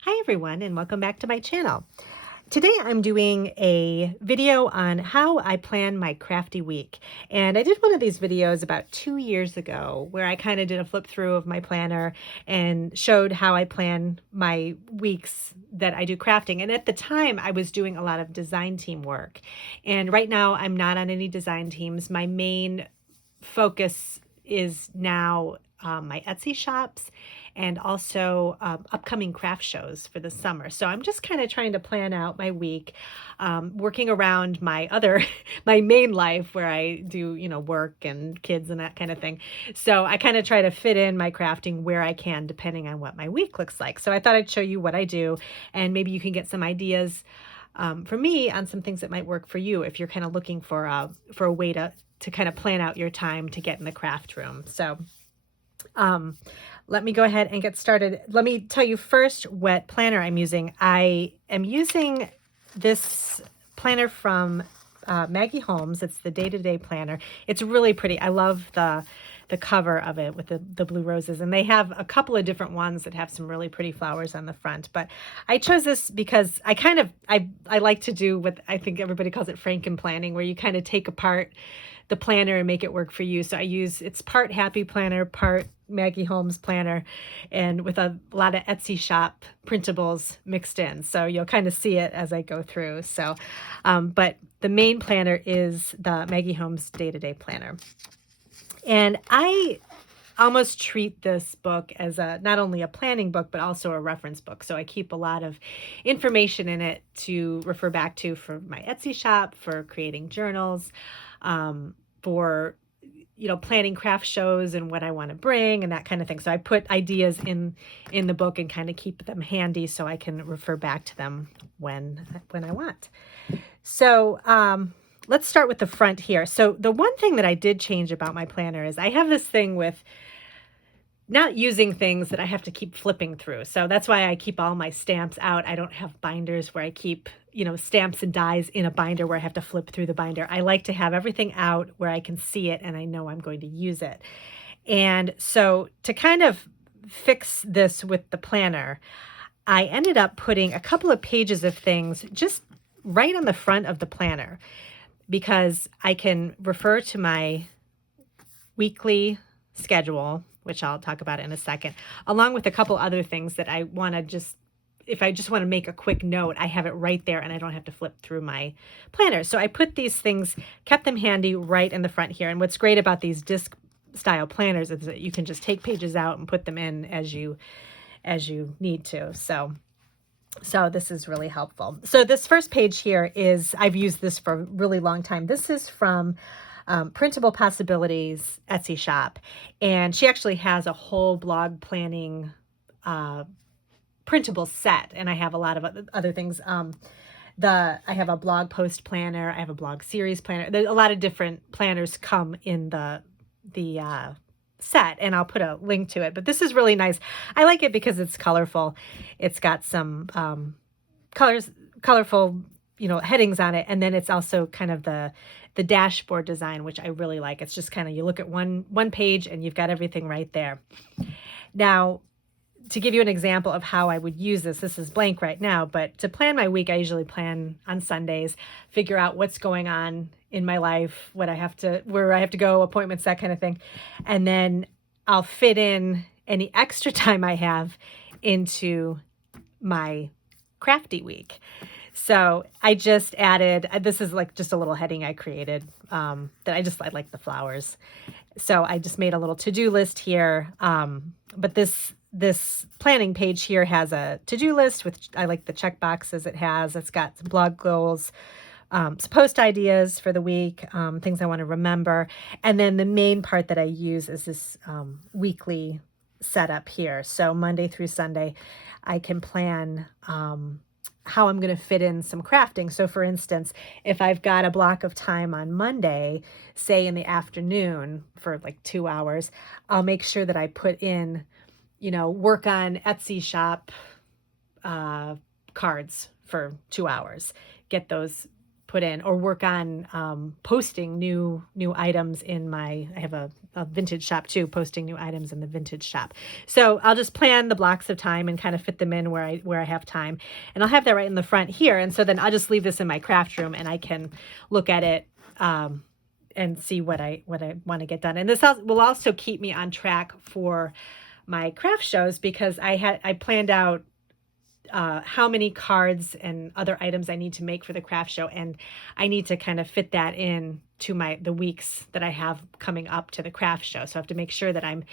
Hi everyone and welcome back to my channel. Today I'm doing a video on how I plan my crafty week. And I did one of these videos about 2 years ago where I kind of did a flip through of my planner and showed how I plan my weeks that I do crafting. And at the time I was doing a lot of design team work. And right now I'm not on any design teams. My main focus is now my Etsy shops and also upcoming craft shows for the summer. So I'm just kind of trying to plan out my week, working around my my main life where I do, work and kids and that kind of thing. So I kind of try to fit in my crafting where I can, depending on what my week looks like. So I thought I'd show you what I do, and maybe you can get some ideas for me on some things that might work for you if you're kind of looking for a way to kind of plan out your time to get in the craft room. So let me go ahead and get started. Let me tell you first what planner I'm using. I am using this planner from Maggie Holmes. It's the day-to-day planner. It's really pretty. I love the cover of it with the blue roses, and they have a couple of different ones that have some really pretty flowers on the front. But I chose this because I like to do what I think everybody calls it Franken planning, where you kind of take apart the planner and make it work for you. So it's part Happy Planner, part Maggie Holmes planner, and with a lot of Etsy shop printables mixed in. So you'll kind of see it as I go through. So, but the main planner is the Maggie Holmes day-to-day planner. And I almost treat this book as not only a planning book, but also a reference book. So I keep a lot of information in it to refer back to for my Etsy shop, for creating journals, for planning craft shows and what I want to bring and that kind of thing. So I put ideas in the book and kind of keep them handy so I can refer back to them when I want. So let's start with the front here. So the one thing that I did change about my planner is I have this thing with not using things that I have to keep flipping through. So that's why I keep all my stamps out. I don't have binders where I keep, stamps and dies in a binder where I have to flip through the binder. I like to have everything out where I can see it and I know I'm going to use it. And so to kind of fix this with the planner, I ended up putting a couple of pages of things just right on the front of the planner, because I can refer to my weekly schedule, which I'll talk about in a second, along with a couple other things that I want to if I just want to make a quick note, I have it right there and I don't have to flip through my planner. So I put these things, kept them handy right in the front here. And what's great about these disc style planners is that you can just take pages out and put them in as you need to. So this is really helpful. So this first page here I've used this for a really long time. This is from Printable Possibilities Etsy shop. And she actually has a whole blog planning printable set. And I have a lot of other things. I have a blog post planner. I have a blog series planner. There's a lot of different planners come in the set, and I'll put a link to it. But this is really nice. I like it because it's colorful. It's got some colorful, headings on it. And then it's also kind of the dashboard design, which I really like. It's just kind of, you look at one page and you've got everything right there. Now, to give you an example of how I would use this is blank right now, but to plan my week, I usually plan on Sundays, figure out what's going on in my life, where I have to go, appointments, that kind of thing. And then I'll fit in any extra time I have into my crafty week. So I just added, this is like just a little heading I created that I like the flowers. So I just made a little to-do list here. But this planning page here has a to-do list with, I like the check boxes it has. It's got some blog goals, some post ideas for the week, things I want to remember. And then the main part that I use is this weekly setup here. So Monday through Sunday, I can plan how I'm going to fit in some crafting. So for instance, if I've got a block of time on Monday, say in the afternoon for like 2 hours, I'll make sure that I put in, work on Etsy shop cards for 2 hours, get those put in, or work on posting new items in my, I have a vintage shop too, posting new items in the vintage shop. So I'll just plan the blocks of time and kind of fit them in where I have time. And I'll have that right in the front here. And so then I'll just leave this in my craft room and I can look at it and see what I want to get done. And this will also keep me on track for my craft shows, because I planned out how many cards and other items I need to make for the craft show, and I need to kind of fit that in to the weeks that I have coming up to the craft show. So I have to make sure that I'm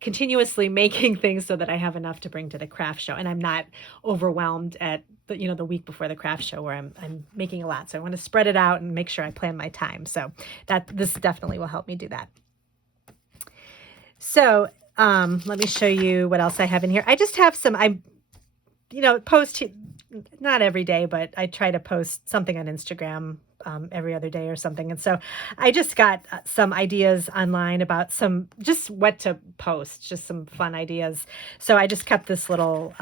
continuously making things so that I have enough to bring to the craft show, and I'm not overwhelmed at the week before the craft show where I'm making a lot. So I want to spread it out and make sure I plan my time. So this definitely will help me do that. So let me show you what else I have in here. I just have some, post, not every day, but I try to post something on Instagram every other day or something. And so I just got some ideas online about just what to post, just some fun ideas. So I just kept this little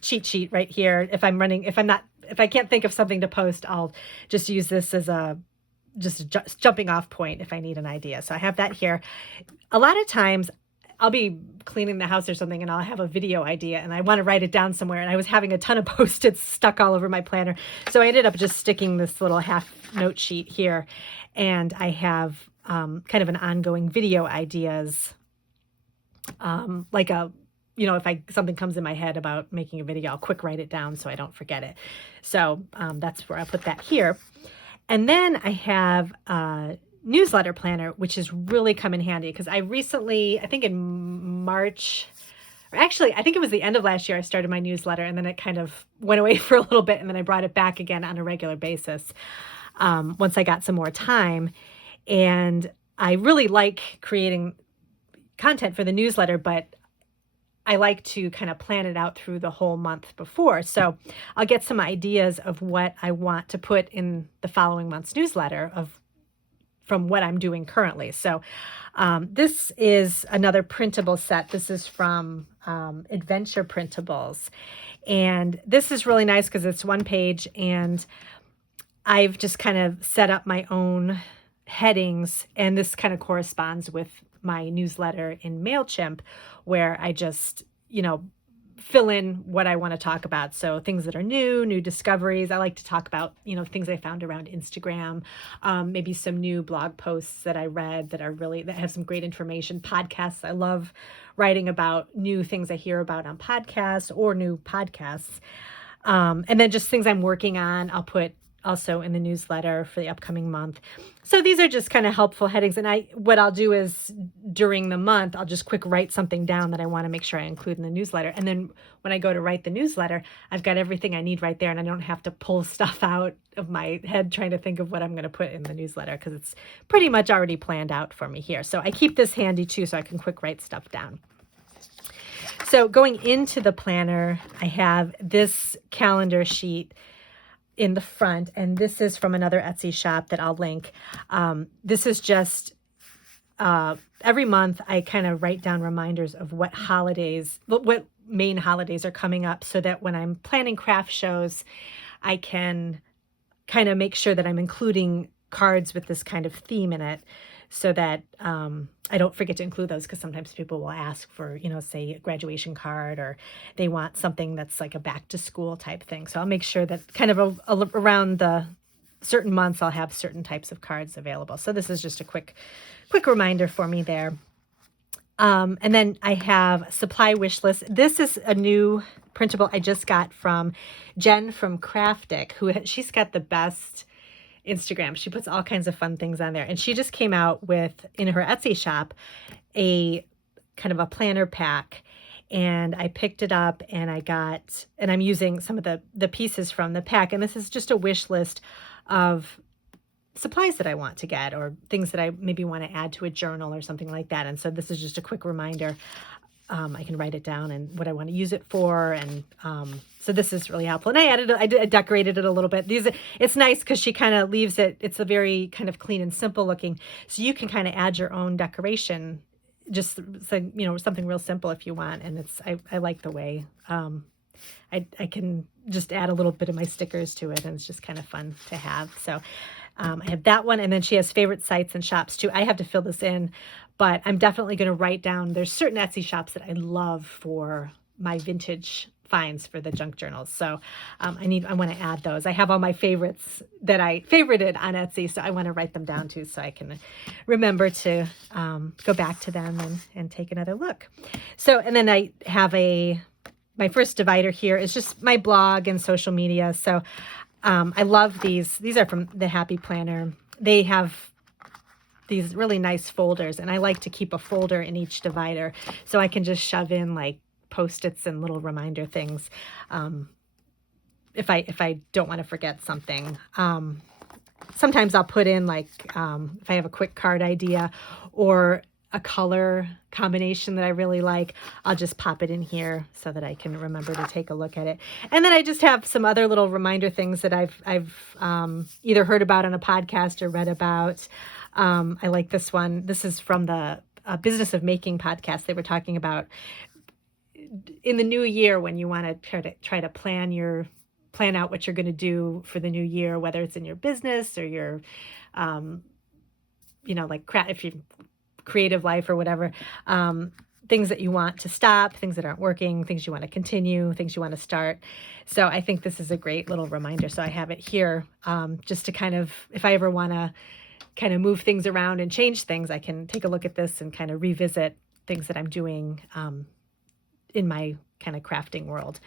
cheat sheet right here. If I can't think of something to post, I'll just use this as a jumping off point if I need an idea. So I have that here. A lot of times I'll be cleaning the house or something and I'll have a video idea and I want to write it down somewhere, and I was having a ton of Post-its stuck all over my planner. So I ended up just sticking this little half note sheet here, and I have kind of an ongoing video ideas, like if something comes in my head about making a video, I'll quick write it down so I don't forget it. So that's where I put that here. And then I have newsletter planner, which has really come in handy, because I recently, I think in March, or actually I think it was the end of last year, I started my newsletter, and then it kind of went away for a little bit, and then I brought it back again on a regular basis once I got some more time. And I really like creating content for the newsletter, but I like to kind of plan it out through the whole month before. So I'll get some ideas of what I want to put in the following month's newsletter from what I'm doing currently. So this is another printable set. This is from Adventure Printables. And this is really nice because it's one page, and I've just kind of set up my own headings, and this kind of corresponds with my newsletter in MailChimp, where I just, fill in what I want to talk about. So things that are new discoveries. I like to talk about, things I found around Instagram, maybe some new blog posts that I read that have some great information. Podcasts. I love writing about new things I hear about on podcasts or new podcasts. And then just things I'm working on, I'll put also in the newsletter for the upcoming month. So these are just kind of helpful headings. And what I'll do is during the month, I'll just quick write something down that I want to make sure I include in the newsletter. And then when I go to write the newsletter, I've got everything I need right there, and I don't have to pull stuff out of my head trying to think of what I'm going to put in the newsletter, because it's pretty much already planned out for me here. So I keep this handy too, so I can quick write stuff down. So going into the planner, I have this calendar sheet in the front, and this is from another Etsy shop that I'll link. This is just every month I kind of write down reminders of what main holidays are coming up, so that when I'm planning craft shows, I can kind of make sure that I'm including cards with this kind of theme in it, so that I don't forget to include those, because sometimes people will ask for, say a graduation card, or they want something that's like a back to school type thing. So I'll make sure that kind of around the certain months, I'll have certain types of cards available. So this is just a quick reminder for me there. And then I have supply wish list. This is a new printable I just got from Jen from Craftic, she's got the best Instagram. She puts all kinds of fun things on there. And she just came out with, in her Etsy shop, a kind of a planner pack. And I picked it up, and I'm using some of the pieces from the pack. And this is just a wish list of supplies that I want to get, or things that I maybe want to add to a journal or something like that. And so this is just a quick reminder. I can write it down and what I want to use it for. And so this is really helpful. And I decorated it a little bit. It's nice because she kind of leaves it. It's a very kind of clean and simple looking. So you can kind of add your own decoration, just so, something real simple if you want. And I like the way I can just add a little bit of my stickers to it, and it's just kind of fun to have. So I have that one, and then she has favorite sites and shops too. I have to fill this in, but I'm definitely going to write down, there's certain Etsy shops that I love for my vintage finds for the junk journals. So I want to add those. I have all my favorites that I favorited on Etsy, so I want to write them down too, so I can remember to go back to them and take another look. So, and then I have my first divider here is just my blog and social media. So I love these. These are from the Happy Planner. They have these really nice folders, and I like to keep a folder in each divider so I can just shove in like Post-its and little reminder things if I don't want to forget something. Sometimes I'll put in like if I have a quick card idea or a color combination that I really like, I'll just pop it in here so that I can remember to take a look at it. And then I just have some other little reminder things that I've either heard about on a podcast or read about. I like this one. This is from the Business of Making podcast. They were talking about in the new year when you want to try to plan out what you're going to do for the new year, whether it's in your business or your, like if you creative life or whatever, things that you want to stop, things that aren't working, things you want to continue, things you want to start. So I think this is a great little reminder. So I have it here just to kind of, if I ever want to kind of move things around and change things, I can take a look at this and kind of revisit things that I'm doing in my kind of crafting world.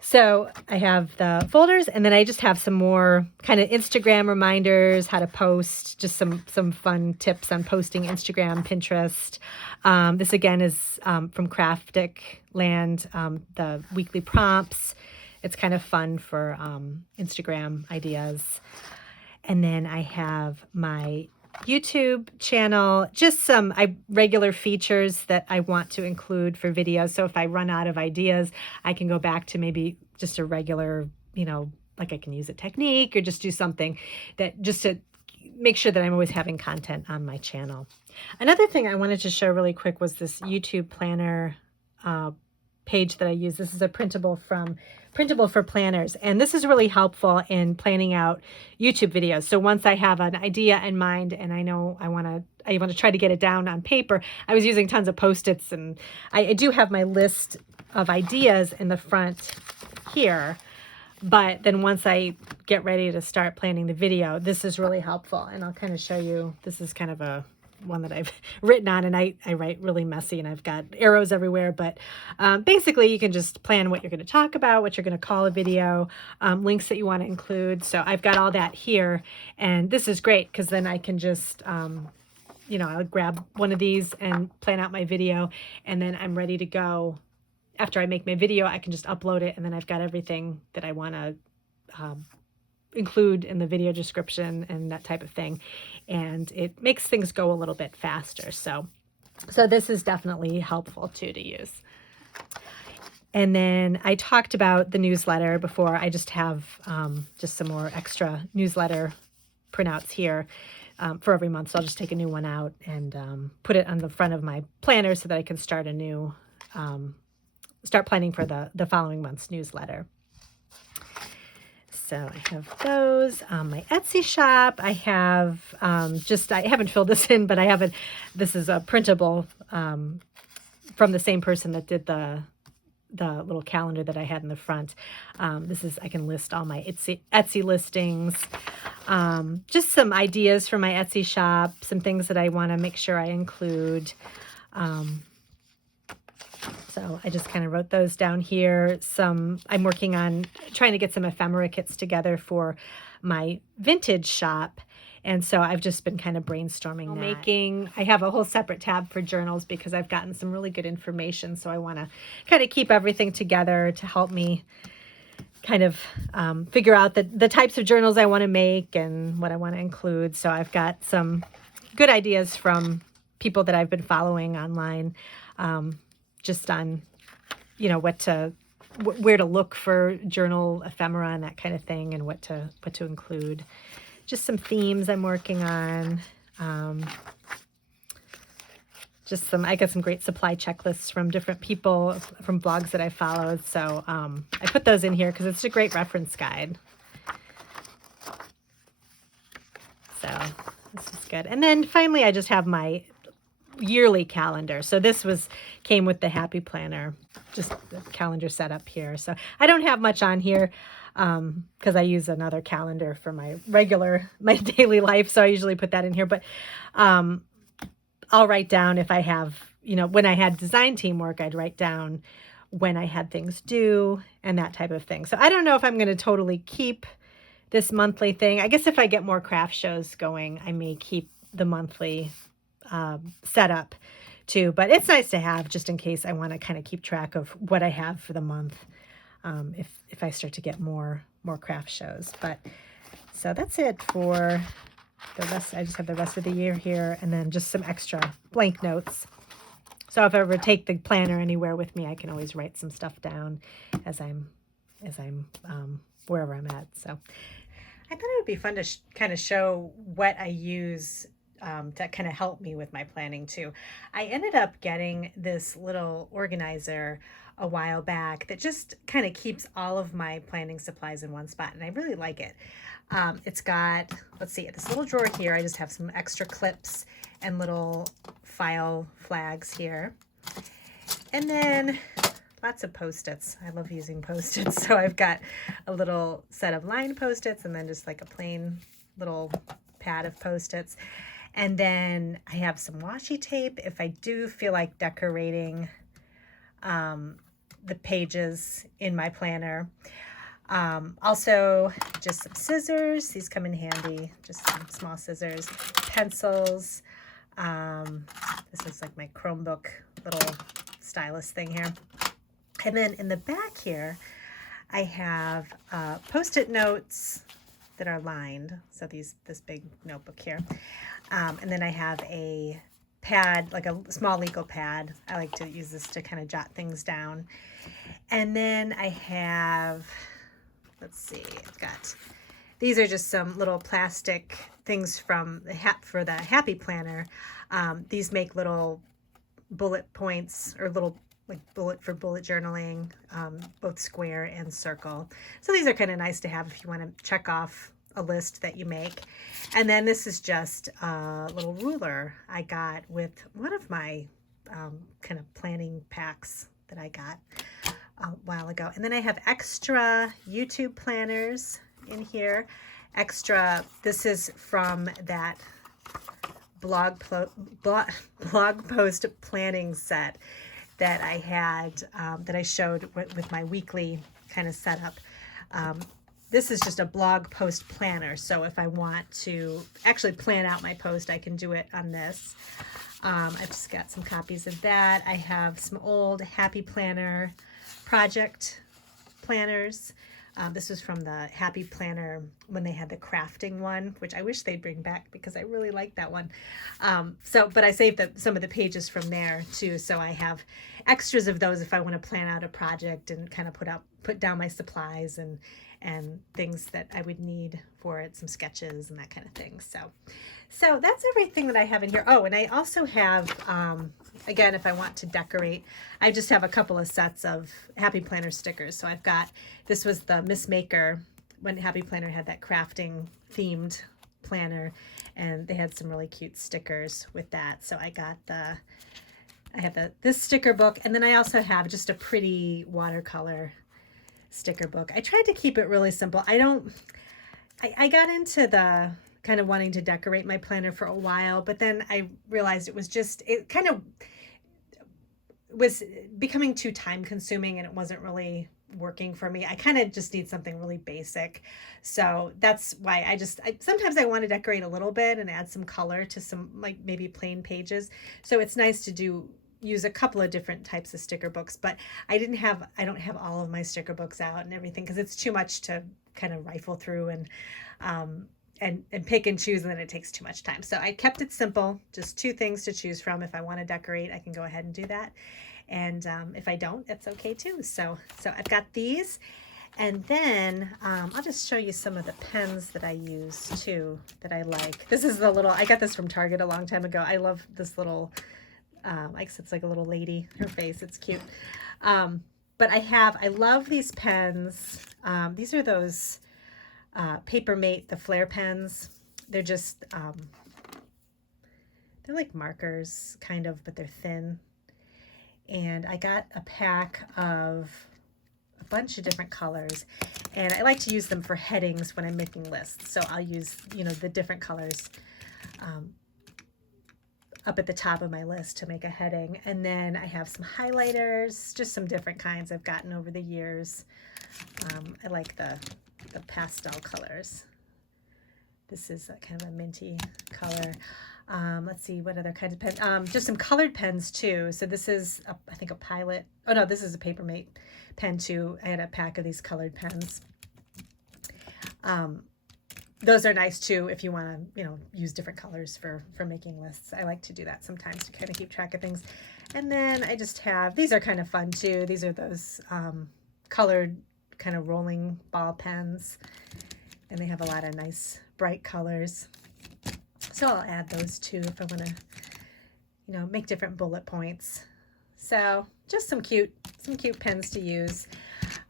So I have the folders, and then I just have some more kind of Instagram reminders, how to post, just some fun tips on posting Instagram, Pinterest. This again is from Craftic Land, the weekly prompts. It's kind of fun for Instagram ideas. And then I have my YouTube channel, just some regular features that I want to include for videos. So if I run out of ideas, I can go back to maybe just a regular, like I can use a technique or just do something that just to make sure that I'm always having content on my channel. Another thing I wanted to show really quick was this YouTube planner page that I use. This is a printable for planners, and this is really helpful in planning out YouTube videos. So once I have an idea in mind and I know I want to try to get it down on paper, I was using tons of Post-its, and I do have my list of ideas in the front here. But then once I get ready to start planning the video, this is really helpful. And I'll kind of show you, this is kind of one that I've written on, and I write really messy and I've got arrows everywhere, but basically you can just plan what you're going to talk about, what you're going to call a video, links that you want to include. So I've got all that here, and this is great because then I can just I'll grab one of these and plan out my video, and then I'm ready to go. After I make my video, I can just upload it, and then I've got everything that I want to include in the video description and that type of thing. And it makes things go a little bit faster. So this is definitely helpful too to use. And then I talked about the newsletter before. I just have just some more extra newsletter printouts here for every month. So I'll just take a new one out and put it on the front of my planner so that I can start start planning for the following month's newsletter. So I have those. My Etsy shop, I have I haven't filled this in, but this is a printable from the same person that did the little calendar that I had in the front. I can list all my Etsy listings, just some ideas for my Etsy shop, some things that I want to make sure I include. So I just kind of wrote those down here. I'm working on trying to get some ephemera kits together for my vintage shop. And so I've just been kind of brainstorming that. I have a whole separate tab for journals because I've gotten some really good information. So I want to kind of keep everything together to help me kind of figure out the types of journals I want to make and what I want to include. So I've got some good ideas from people that I've been following online, just on, where to look for journal ephemera and that kind of thing, and what to include. Just some themes I'm working on. just some, I got some great supply checklists from different people, from blogs that I followed. So I put those in here because it's a great reference guide. So this is good. And then finally, I just have my yearly calendar. So this came with the Happy Planner, just the calendar set up here. So I don't have much on here because I use another calendar for my daily life. So I usually put that in here. But I'll write down if I have, when I had design team work, I'd write down when I had things due and that type of thing. So I don't know if I'm going to totally keep this monthly thing. I guess if I get more craft shows going, I may keep the monthly setup too. But it's nice to have just in case I want to kind of keep track of what I have for the month if I start to get more craft shows. But so that's it for the rest. I just have the rest of the year here, and then just some extra blank notes. So if I ever take the planner anywhere with me, I can always write some stuff down as I'm wherever I'm at. So I thought it would be fun to kind of show what I use to kind of help me with my planning too. I ended up getting this little organizer a while back that just kind of keeps all of my planning supplies in one spot, and I really like it. It's got, let's see, this little drawer here. I just have some extra clips and little file flags here. And then lots of Post-its. I love using Post-its. So I've got a little set of lined Post-its and then just like a plain little pad of Post-its. And then I have some washi tape if I do feel like decorating the pages in my planner. Also just some scissors. These come in handy, just some small scissors, pencils. This is like my Chromebook little stylus thing here. And then in the back here, I have Post-it notes that are lined. So this big notebook here. And then I have a pad, like a small legal pad. I like to use this to kind of jot things down. And then I have, let's see, I've got, these are just some little plastic things from for the Happy Planner. These make little bullet points or little like bullet journaling, both square and circle. So these are kind of nice to have if you want to check off a list that you make. And then this is just a little ruler I got with one of my kind of planning packs that I got a while ago. And then I have extra YouTube planners in here. This is from that blog post planning set that I had, that I showed with my weekly kind of setup. This is just a blog post planner. So if I want to actually plan out my post, I can do it on this. I've just got some copies of that. I have some old Happy Planner project planners. This was from the Happy Planner when they had the crafting one, which I wish they'd bring back because I really like that one. But I saved some of the pages from there too. So I have extras of those if I want to plan out a project and kind of put down my supplies and things that I would need for it, some sketches and that kind of thing. So that's everything that I have in here. Oh, and I also have, again, if I want to decorate, I just have a couple of sets of Happy Planner stickers. So I've got, this was the Miss Maker when Happy Planner had that crafting themed planner, and they had some really cute stickers with that. So I got I have this sticker book, and then I also have just a pretty watercolor sticker book. I tried to keep it really simple. I got into the kind of wanting to decorate my planner for a while, but then I realized it kind of was becoming too time consuming and it wasn't really working for me. I kind of just need something really basic. So that's why sometimes I want to decorate a little bit and add some color to some like maybe plain pages. So it's nice to use a couple of different types of sticker books, but I don't have all of my sticker books out and everything because it's too much to kind of rifle through and pick and choose, and then it takes too much time. So I kept it simple, just 2 things to choose from. If I want to decorate, I can go ahead and do that. And if I don't, it's okay too. So I've got these. And then I'll just show you some of the pens that I use too that I like. This is I got this from Target a long time ago. I love this little Like it's like a little lady, her face, it's cute. But I love these pens. These are those Paper Mate, the flare pens. They're just, they're like markers, kind of, but they're thin. And I got a pack of a bunch of different colors. And I like to use them for headings when I'm making lists. So I'll use, you know, the different colors up at the top of my list to make a heading. And then I have some highlighters, just some different kinds I've gotten over the years. I like the pastel colors. This is a kind of a minty color. Let's see, what other kinds of pens? Just some colored pens too. So this is, I think, a Pilot. Oh no, this is a Paper Mate pen too. I had a pack of these colored pens. Those are nice too if you want to, you know, use different colors for making lists. I like to do that sometimes to kind of keep track of things. And then I just have, these are kind of fun too. These are those colored kind of rolling ball pens. And they have a lot of nice bright colors. So I'll add those too if I want to, you know, make different bullet points. So just some cute pens to use.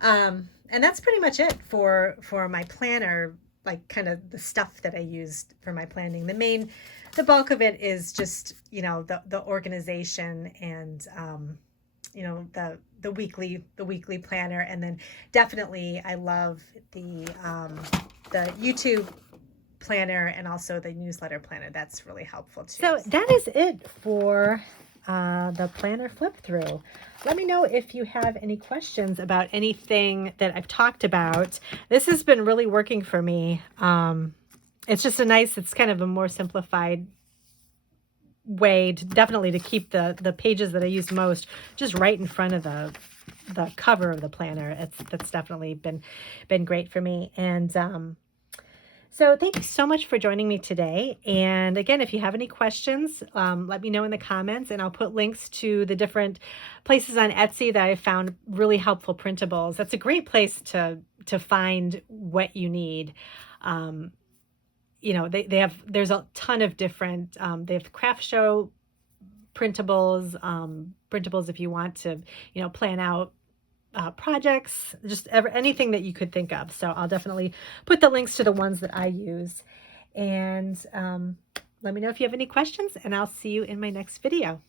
And that's pretty much it for my planner, like kind of the stuff that I used for my planning. The bulk of it is just, you know, the organization and, you know, the weekly planner. And then definitely I love the YouTube planner and also the newsletter planner. That's really helpful too. So that is it for the planner flip through. Let me know if you have any questions about anything that I've talked about. This has been really working for me. It's just it's kind of a more simplified way to definitely to keep the pages that I use most just right in front of the cover of the planner. That's definitely been great for me. And so thank you so much for joining me today. And again, if you have any questions, let me know in the comments, and I'll put links to the different places on Etsy that I found really helpful printables. That's a great place to find what you need. You know, there's a ton of different, they have craft show printables, printables if you want to, you know, plan out projects, just anything that you could think of. So I'll definitely put the links to the ones that I use. And let me know if you have any questions, and I'll see you in my next video.